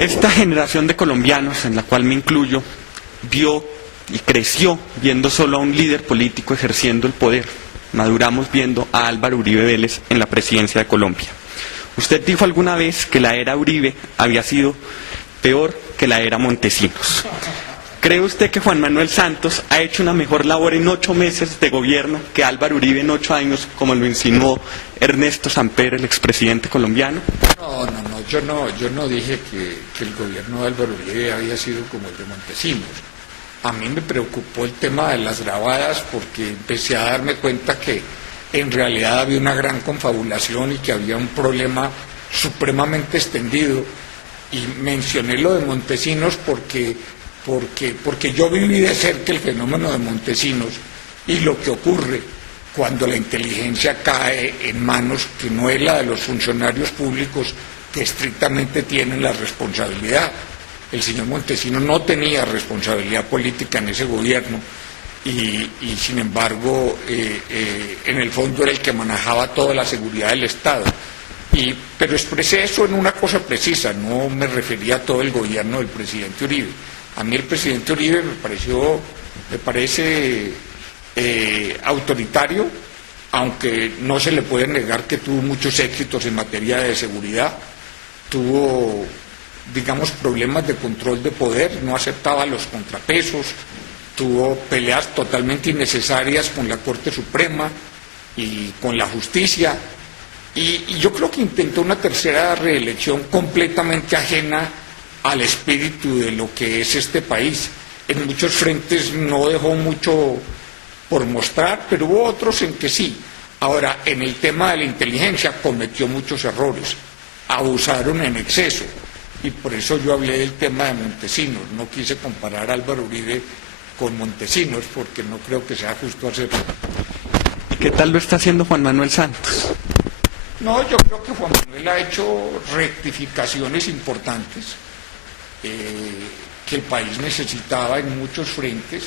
Esta generación de colombianos, en la cual me incluyo, vio y creció viendo solo a un líder político ejerciendo el poder. Maduramos viendo a Álvaro Uribe Vélez en la presidencia de Colombia. Usted dijo alguna vez que la era Uribe había sido peor que la era Montesinos. ¿Cree usted que Juan Manuel Santos ha hecho una mejor labor en 8 meses de gobierno que Álvaro Uribe en 8 años, como lo insinuó Ernesto Samper, el expresidente colombiano? Yo no dije que el gobierno de Álvaro Uribe había sido como el de Montesinos. A mí me preocupó el tema de las grabadas porque empecé a darme cuenta que en realidad había una gran confabulación y que había un problema supremamente extendido. Y mencioné lo de Montesinos porque yo viví de cerca el fenómeno de Montesinos y lo que ocurre cuando la inteligencia cae en manos que no es la de los funcionarios públicos que estrictamente tienen la responsabilidad. El señor Montesinos no tenía responsabilidad política en ese gobierno y sin embargo en el fondo era el que manejaba toda la seguridad del Estado. Pero expresé eso en una cosa precisa, no me refería a todo el gobierno del presidente Uribe. A mí el presidente Uribe me parece autoritario, aunque no se le puede negar que tuvo muchos éxitos en materia de seguridad, tuvo, digamos, problemas de control de poder, no aceptaba los contrapesos, tuvo peleas totalmente innecesarias con la Corte Suprema y con la justicia, y yo creo que intentó una tercera reelección completamente ajena al espíritu de lo que es este país. En muchos frentes no dejó mucho por mostrar, pero hubo otros en que sí. Ahora, en el tema de la inteligencia cometió muchos errores, abusaron en exceso, y por eso yo hablé del tema de Montesinos. No quise comparar a Álvaro Uribe con Montesinos, porque no creo que sea justo hacerlo. ¿Y qué tal lo está haciendo Juan Manuel Santos? No, yo creo que Juan Manuel ha hecho rectificaciones importantes que el país necesitaba en muchos frentes.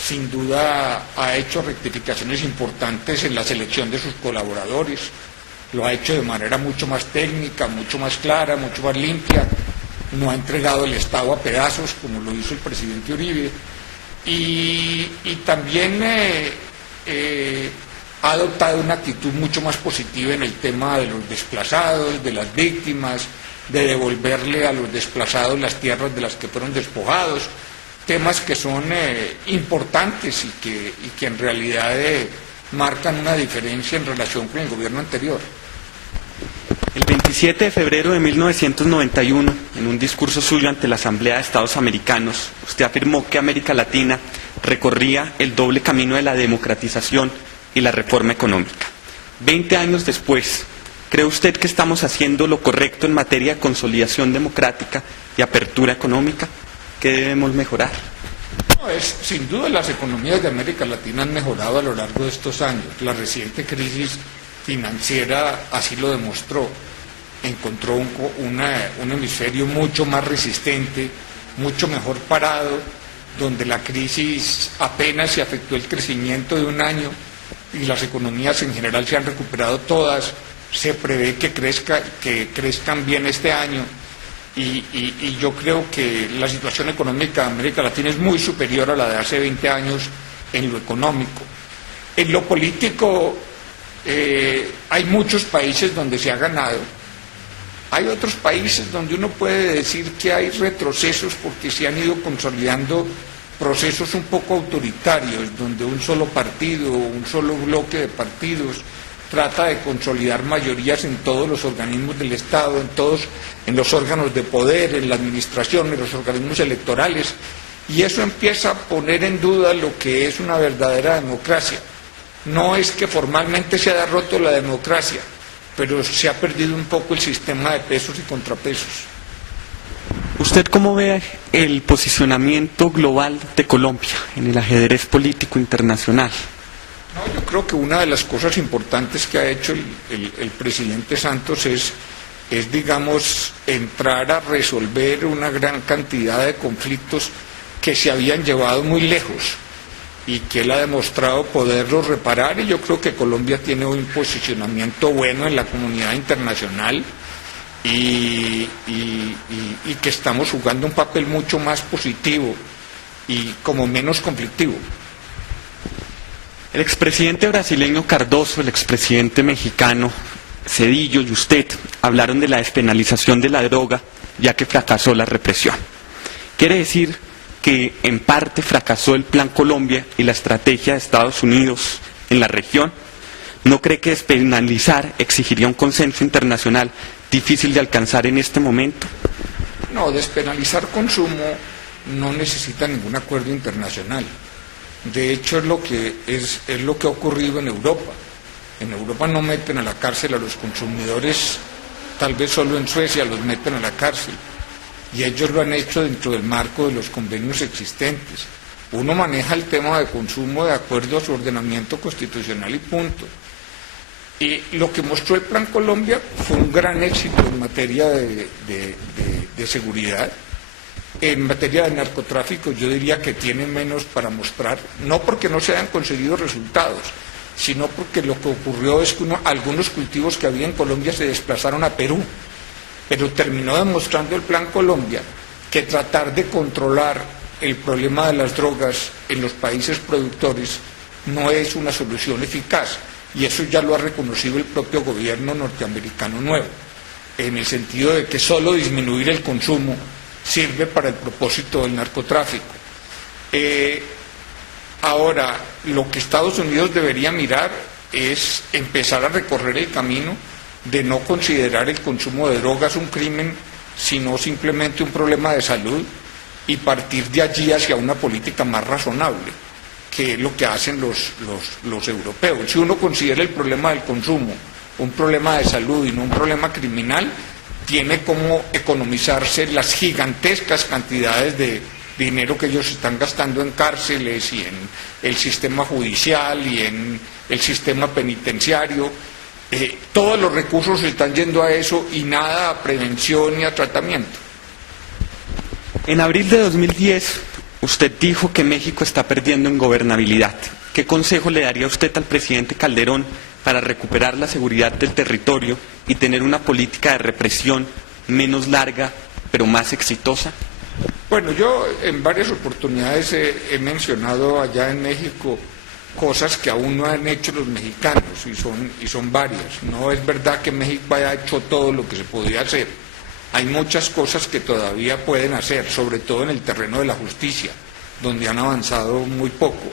Sin duda ha hecho rectificaciones importantes en la selección de sus colaboradores, lo ha hecho de manera mucho más técnica, mucho más clara, mucho más limpia, no ha entregado el Estado a pedazos como lo hizo el presidente Uribe, y también ha adoptado una actitud mucho más positiva en el tema de los desplazados, de las víctimas, de devolverle a los desplazados las tierras de las que fueron despojados, temas que son importantes y que en realidad marcan una diferencia en relación con el gobierno anterior. El 27 de febrero de 1991, en un discurso suyo ante la Asamblea de Estados Americanos, usted afirmó que América Latina recorría el doble camino de la democratización y la reforma económica. 20 años después, ¿cree usted que estamos haciendo lo correcto en materia de consolidación democrática y apertura económica? ¿Qué debemos mejorar? Sin duda las economías de América Latina han mejorado a lo largo de estos años. La reciente crisis financiera así lo demostró. Encontró un hemisferio mucho más resistente, mucho mejor parado, donde la crisis apenas se afectó el crecimiento de un año y las economías en general se han recuperado todas. Se prevé que crezcan bien este año. Y yo creo que la situación económica de América Latina es muy superior a la de hace 20 años en lo económico. En lo político hay muchos países donde se ha ganado. Hay otros países donde uno puede decir que hay retrocesos porque se han ido consolidando procesos un poco autoritarios, donde un solo partido, un solo bloque de partidos trata de consolidar mayorías en todos los organismos del Estado, en los órganos de poder, en la administración, en los organismos electorales, y eso empieza a poner en duda lo que es una verdadera democracia. No es que formalmente se haya roto la democracia, pero se ha perdido un poco el sistema de pesos y contrapesos. ¿Usted cómo ve el posicionamiento global de Colombia en el ajedrez político internacional? No, yo creo que una de las cosas importantes que ha hecho el presidente Santos es, digamos, entrar a resolver una gran cantidad de conflictos que se habían llevado muy lejos y que él ha demostrado poderlos reparar, y yo creo que Colombia tiene un posicionamiento bueno en la comunidad internacional y que estamos jugando un papel mucho más positivo y como menos conflictivo. El expresidente brasileño Cardoso, el expresidente mexicano Zedillo y usted hablaron de la despenalización de la droga, ya que fracasó la represión. ¿Quiere decir que en parte fracasó el Plan Colombia y la estrategia de Estados Unidos en la región? ¿No cree que despenalizar exigiría un consenso internacional difícil de alcanzar en este momento? No, despenalizar consumo no necesita ningún acuerdo internacional. De hecho, es lo que ha ocurrido en Europa. En Europa no meten a la cárcel a los consumidores, tal vez solo en Suecia los meten a la cárcel. Y ellos lo han hecho dentro del marco de los convenios existentes. Uno maneja el tema de consumo de acuerdo a su ordenamiento constitucional y punto. Y lo que mostró el Plan Colombia fue un gran éxito en materia de seguridad. En materia de narcotráfico yo diría que tiene menos para mostrar, no porque no se hayan conseguido resultados, sino porque lo que ocurrió es que algunos cultivos que había en Colombia se desplazaron a Perú, pero terminó demostrando el Plan Colombia que tratar de controlar el problema de las drogas en los países productores no es una solución eficaz, y eso ya lo ha reconocido el propio gobierno norteamericano nuevo, en el sentido de que solo disminuir el consumo sirve para el propósito del narcotráfico. Ahora, lo que Estados Unidos debería mirar es empezar a recorrer el camino de no considerar el consumo de drogas un crimen, sino simplemente un problema de salud, y partir de allí hacia una política más razonable, que es lo que hacen los europeos. Si uno considera el problema del consumo un problema de salud y no un problema criminal, tiene como economizarse las gigantescas cantidades de dinero que ellos están gastando en cárceles y en el sistema judicial y en el sistema penitenciario. Todos los recursos están yendo a eso y nada a prevención ni a tratamiento. En abril de 2010, usted dijo que México está perdiendo en gobernabilidad. ¿Qué consejo le daría usted al presidente Calderón para recuperar la seguridad del territorio y tener una política de represión menos larga, pero más exitosa? Bueno, yo en varias oportunidades he mencionado allá en México cosas que aún no han hecho los mexicanos, y son varias. No es verdad que México haya hecho todo lo que se podía hacer. Hay muchas cosas que todavía pueden hacer, sobre todo en el terreno de la justicia, donde han avanzado muy poco.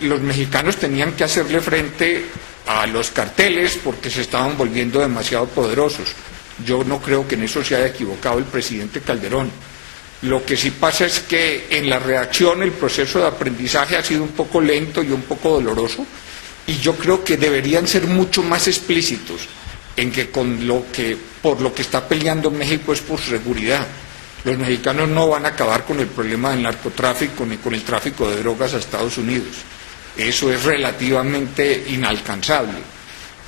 Los mexicanos tenían que hacerle frente a los carteles porque se estaban volviendo demasiado poderosos. Yo no creo que en eso se haya equivocado el presidente Calderón. Lo que sí pasa es que en la reacción el proceso de aprendizaje ha sido un poco lento y un poco doloroso, y yo creo que deberían ser mucho más explícitos en que por lo que está peleando México es por seguridad. Los mexicanos no van a acabar con el problema del narcotráfico ni con el tráfico de drogas a Estados Unidos. Eso es relativamente inalcanzable.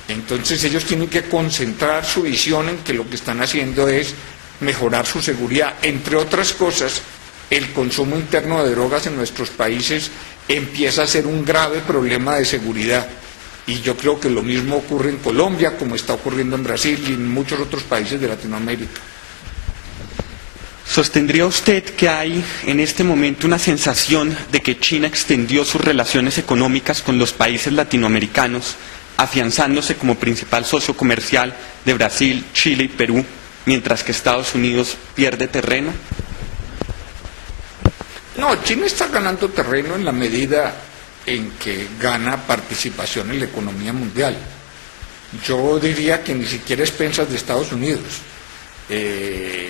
Entonces ellos tienen que concentrar su visión en que lo que están haciendo es mejorar su seguridad. Entre otras cosas, el consumo interno de drogas en nuestros países empieza a ser un grave problema de seguridad. Y yo creo que lo mismo ocurre en Colombia, como está ocurriendo en Brasil y en muchos otros países de Latinoamérica. ¿Sostendría usted que hay en este momento una sensación de que China extendió sus relaciones económicas con los países latinoamericanos, afianzándose como principal socio comercial de Brasil, Chile y Perú, mientras que Estados Unidos pierde terreno? No, China está ganando terreno en la medida en que gana participación en la economía mundial. Yo diría que ni siquiera es expensas de Estados Unidos.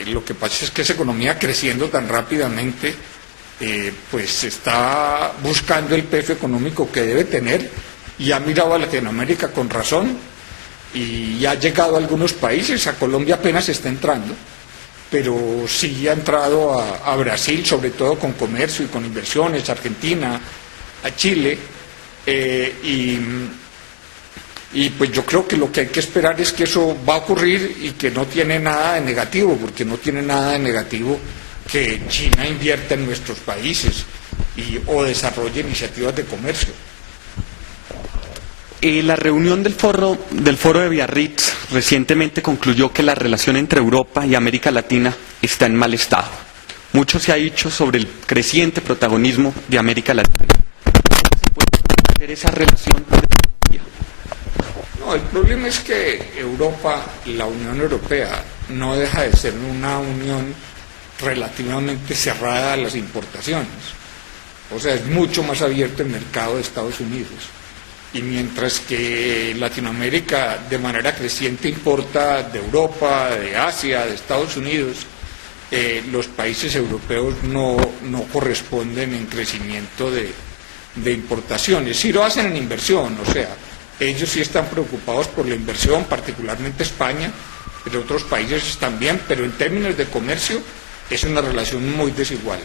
Lo que pasa es que esa economía creciendo tan rápidamente, pues está buscando el peso económico que debe tener, y ha mirado a Latinoamérica con razón y ha llegado a algunos países. A Colombia apenas está entrando, pero sí ha entrado a Brasil, sobre todo con comercio y con inversiones, a Argentina, a Chile, y pues yo creo que lo que hay que esperar es que eso va a ocurrir y que no tiene nada de negativo, porque no tiene nada de negativo que China invierta en nuestros países o desarrolle iniciativas de comercio. La reunión del foro de Biarritz recientemente concluyó que la relación entre Europa y América Latina está en mal estado. Mucho se ha dicho sobre el creciente protagonismo de América Latina. ¿Cómo se puede proteger esa relación? No, el problema es que Europa, la Unión Europea, no deja de ser una unión relativamente cerrada a las importaciones. O sea, es mucho más abierto el mercado de Estados Unidos. Y mientras que Latinoamérica de manera creciente importa de Europa, de Asia, de Estados Unidos, los países europeos no corresponden en crecimiento de importaciones. Sí lo hacen en inversión, o sea, ellos sí están preocupados por la inversión, particularmente España, pero otros países también, pero en términos de comercio es una relación muy desigual.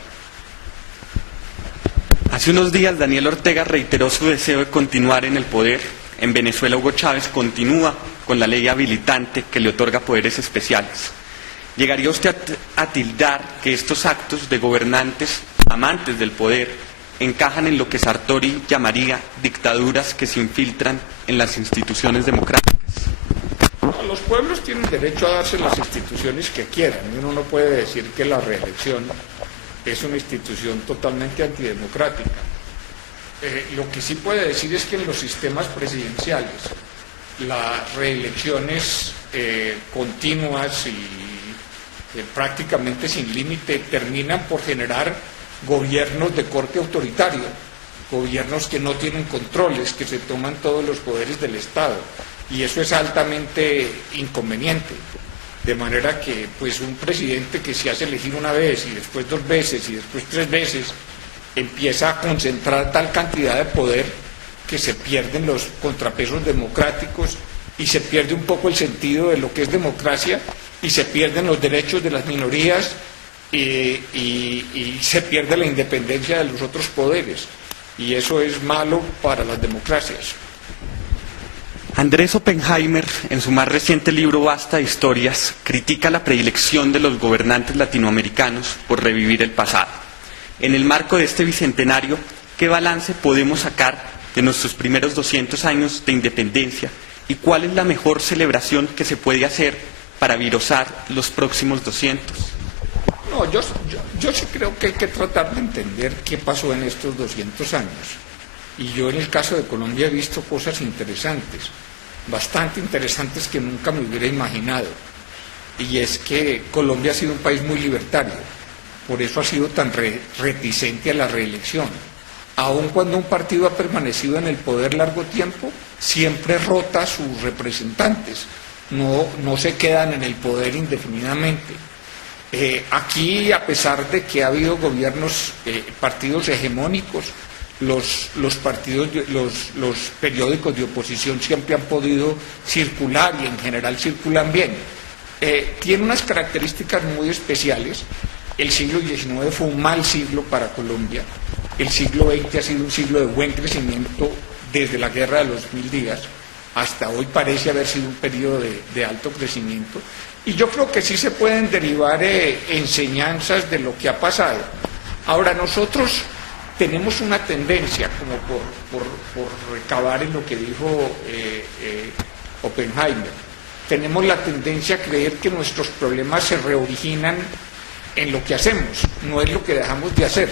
Hace unos días Daniel Ortega reiteró su deseo de continuar en el poder. En Venezuela Hugo Chávez continúa con la ley habilitante que le otorga poderes especiales. ¿Llegaría usted a tildar que estos actos de gobernantes amantes del poder encajan en lo que Sartori llamaría dictaduras que se infiltran en las instituciones democráticas? Los pueblos tienen derecho a darse las instituciones que quieran, y uno no puede decir que la reelección es una institución totalmente antidemocrática. Lo que sí puede decir es que en los sistemas presidenciales las reelecciones continuas y prácticamente sin límite terminan por generar gobiernos de corte autoritario, gobiernos que no tienen controles, que se toman todos los poderes del Estado, y eso es altamente inconveniente. De manera que pues un presidente que se hace elegir una vez y después 2 veces y después 3 veces empieza a concentrar tal cantidad de poder que se pierden los contrapesos democráticos y se pierde un poco el sentido de lo que es democracia y se pierden los derechos de las minorías y se pierde la independencia de los otros poderes, y eso es malo para las democracias. Andrés Oppenheimer, en su más reciente libro Basta de Historias, critica la predilección de los gobernantes latinoamericanos por revivir el pasado. En el marco de este bicentenario, ¿qué balance podemos sacar de nuestros primeros 200 años de independencia y cuál es la mejor celebración que se puede hacer para virosar los próximos 200? No, yo sí creo que hay que tratar de entender qué pasó en estos 200 años. Y yo en el caso de Colombia he visto cosas interesantes, bastante interesantes que nunca me hubiera imaginado. Y es que Colombia ha sido un país muy libertario, por eso ha sido tan reticente a la reelección. Aun cuando un partido ha permanecido en el poder largo tiempo, siempre rota a sus representantes, no se quedan en el poder indefinidamente. Aquí, a pesar de que ha habido gobiernos, partidos hegemónicos, los periódicos de oposición siempre han podido circular y en general circulan bien. Tiene unas características muy especiales. El siglo XIX fue un mal siglo para Colombia. El siglo XX ha sido un siglo de buen crecimiento desde la Guerra de los 1000 días. Hasta hoy parece haber sido un periodo de alto crecimiento. Y yo creo que sí se pueden derivar enseñanzas de lo que ha pasado. Ahora, nosotros tenemos una tendencia, como por recabar en lo que dijo Oppenheimer, tenemos la tendencia a creer que nuestros problemas se reoriginan en lo que hacemos, no es lo que dejamos de hacer.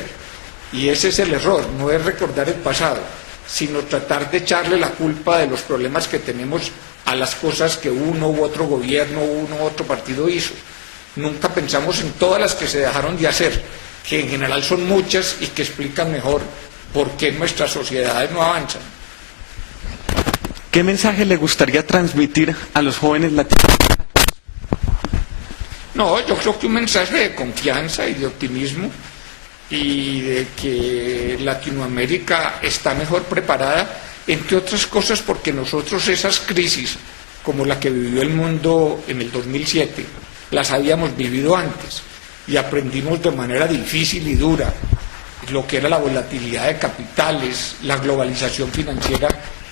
Y ese es el error, no es recordar el pasado, sino tratar de echarle la culpa de los problemas que tenemos a las cosas que uno u otro gobierno, uno u otro partido hizo. Nunca pensamos en todas las que se dejaron de hacer, que en general son muchas y que explican mejor por qué nuestras sociedades no avanzan. ¿Qué mensaje le gustaría transmitir a los jóvenes latinoamericanos? No, yo creo que un mensaje de confianza y de optimismo y de que Latinoamérica está mejor preparada, entre otras cosas porque nosotros esas crisis, como la que vivió el mundo en el 2007, las habíamos vivido antes y aprendimos de manera difícil y dura lo que era la volatilidad de capitales, la globalización financiera,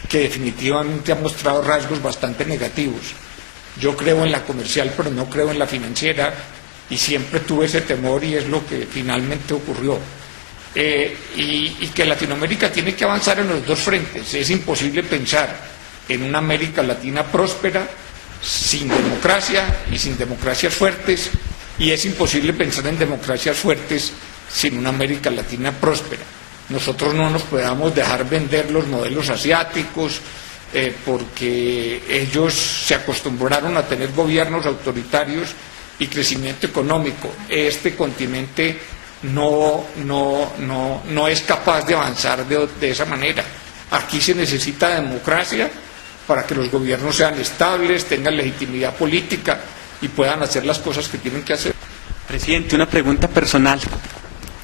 que definitivamente ha mostrado rasgos bastante negativos. Yo creo en la comercial, pero no creo en la financiera, y siempre tuve ese temor y es lo que finalmente ocurrió. Y que Latinoamérica tiene que avanzar en los dos frentes. Es imposible pensar en una América Latina próspera, sin democracia y sin democracias fuertes, y es imposible pensar en democracias fuertes sin una América Latina próspera. Nosotros no nos podemos dejar vender los modelos asiáticos, porque ellos se acostumbraron a tener gobiernos autoritarios y crecimiento económico. Este continente no es capaz de avanzar de esa manera. Aquí se necesita democracia para que los gobiernos sean estables, tengan legitimidad política y puedan hacer las cosas que tienen que hacer. Presidente, una pregunta personal.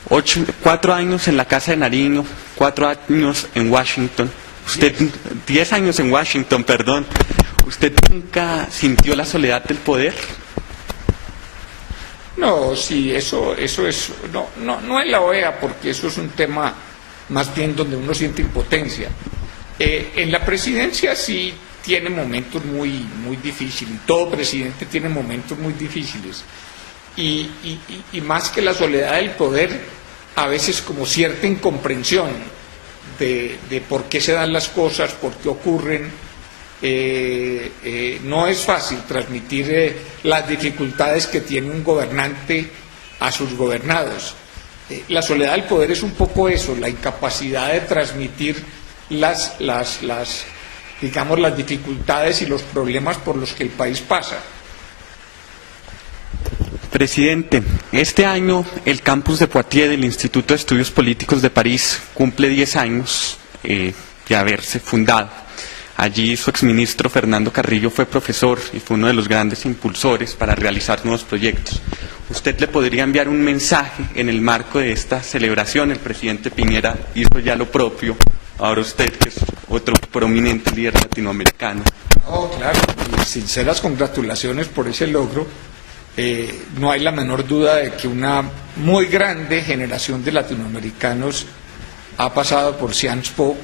4 años en la Casa de Nariño, 4 años en Washington. Usted, 10 años en Washington, perdón. ¿Usted nunca sintió la soledad del poder? No, sí, eso es, no en la OEA, porque eso es un tema más bien donde uno siente impotencia. En la presidencia sí tiene momentos muy difíciles, todo presidente tiene momentos muy difíciles, y más que la soledad del poder, a veces como cierta incomprensión de por qué se dan las cosas, por qué ocurren. No es fácil transmitir las dificultades que tiene un gobernante a sus gobernados. La soledad del poder es un poco eso, la incapacidad de transmitir las dificultades y los problemas por los que el país pasa. Presidente, este año el campus de Poitiers del Instituto de Estudios Políticos de París cumple 10 años de haberse fundado. Allí su exministro Fernando Carrillo fue profesor y fue uno de los grandes impulsores para realizar nuevos proyectos. ¿Usted le podría enviar un mensaje en el marco de esta celebración? El presidente Piñera hizo ya lo propio, ahora usted, que es otro prominente líder latinoamericano. Oh, claro, y sinceras congratulaciones por ese logro. No hay la menor duda de que una muy grande generación de latinoamericanos ha pasado por Sciences Po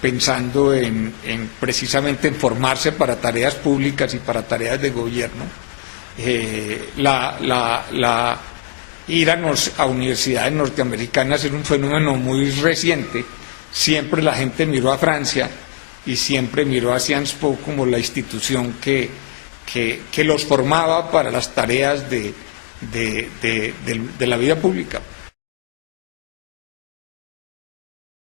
pensando precisamente en formarse para tareas públicas y para tareas de gobierno. Ir a universidades norteamericanas es un fenómeno muy reciente. Siempre la gente miró a Francia y siempre miró a Sciences Po como la institución que los formaba para las tareas de la vida pública.